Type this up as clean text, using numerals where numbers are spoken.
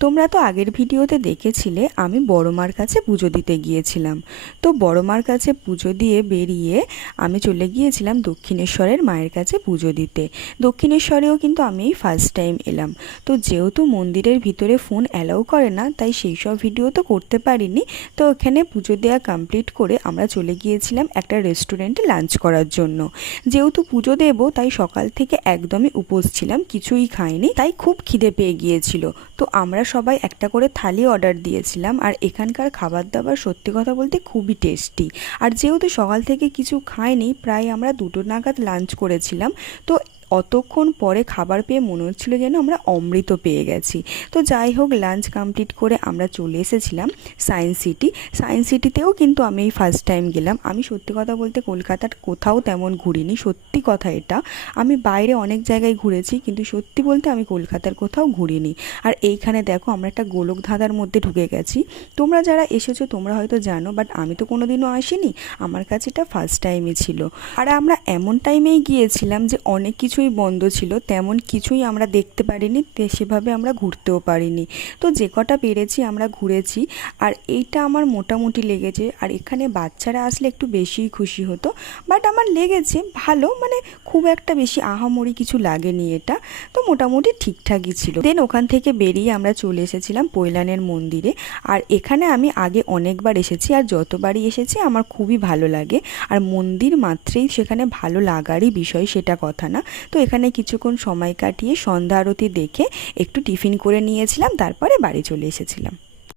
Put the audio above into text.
তোমরা তো আগের ভিডিওতে দেখেছিলে আমি বড় মার কাছে পুজো দিতে গিয়েছিলাম। তো বড় মার কাছে পুজো দিয়ে বেরিয়ে আমি চলে গিয়েছিলাম দক্ষিণেশ্বরের মায়ের কাছে পুজো দিতে। দক্ষিণেশ্বরেও কিন্তু আমি এই ফার্স্ট টাইম এলাম। তো যেহেতু মন্দিরের ভিতরে ফোন অ্যালাউ করে না, তাই সেই সব ভিডিও তো করতে পারিনি। তো ওখানে পুজো দেওয়া কমপ্লিট করে আমরা চলে গিয়েছিলাম একটা রেস্টুরেন্টে লাঞ্চ করার জন্য। যেহেতু পুজো দেবো তাই সকাল থেকে একদমই উপোস ছিলাম, কিছুই খাইনি, তাই খুব খিদে পেয়ে গিয়েছিল। তো আমরা সবাই একটা করে থালি অর্ডার দিয়েছিলাম। আর এখানকার খাবার দাবার সত্যি কথা বলতে খুবই টেস্টি। আর যেহেতু সকাল থেকে কিছু খাইনি, প্রায় আমরা 2টো নাগাদ লাঞ্চ করেছিলাম। তো অতক্ষণ পরে খাবার পেয়ে মনে হচ্ছিল যেন আমরা অমৃত পেয়ে গেছি। তো যাই হোক, লাঞ্চ কমপ্লিট করে আমরা চলে এসেছিলাম সায়েন্স সিটি। সায়েন্স সিটিতেও কিন্তু আমি এই ফার্স্ট টাইম গেলাম। আমি সত্যি কথা বলতে কলকাতার কোথাও তেমন ঘুরিনি, সত্যি কথা এটা। আমি বাইরে অনেক জায়গায় ঘুরেছি, কিন্তু সত্যি বলতে আমি কলকাতার কোথাও ঘুরিনি। আর এইখানে দেখো আমরা একটা গোলক ধাঁধার মধ্যে ঢুকে গেছি। তোমরা যারা এসেছো তোমরা হয়তো জানো, বাট আমি তো কোনোদিনও আসিনি, আমার কাছে এটা ফার্স্ট টাইমই ছিল। আর আমরা এমন টাইমেই গিয়েছিলাম যে অনেক কিছুই বন্ধ ছিল, তেমন কিছুই আমরা দেখতে পারিনি, সেভাবে আমরা ঘুরতেও পারিনি। তো যে কটা পেরেছি আমরা ঘুরেছি। আর এইটা আমার মোটামুটি লেগেছে। আর এখানে বাচ্চারা আসলে একটু বেশিই খুশি হতো, বাট আমার লেগেছে ভালো, মানে খুব একটা বেশি আহামরি কিছু লাগেনি এটা। তো মোটামুটি ঠিকঠাকই ছিল। দেন ওখান থেকে বেরিয়ে আমরা চলে এসেছিলাম পৈলানের মন্দিরে। আর এখানে আমি আগে অনেকবার এসেছি, আর যতবারই এসেছি আমার খুবই ভালো লাগে। আর মন্দির মাত্রেই সেখানে ভালো লাগারই বিষয়, সেটা কথা না। তো এখানে কিছুক্ষণ সময় কাটিয়ে সন্ধ্যা আরতি দেখে একটু টিফিন করে নিয়েছিলাম, তারপরে বাড়ি চলে এসেছিলাম।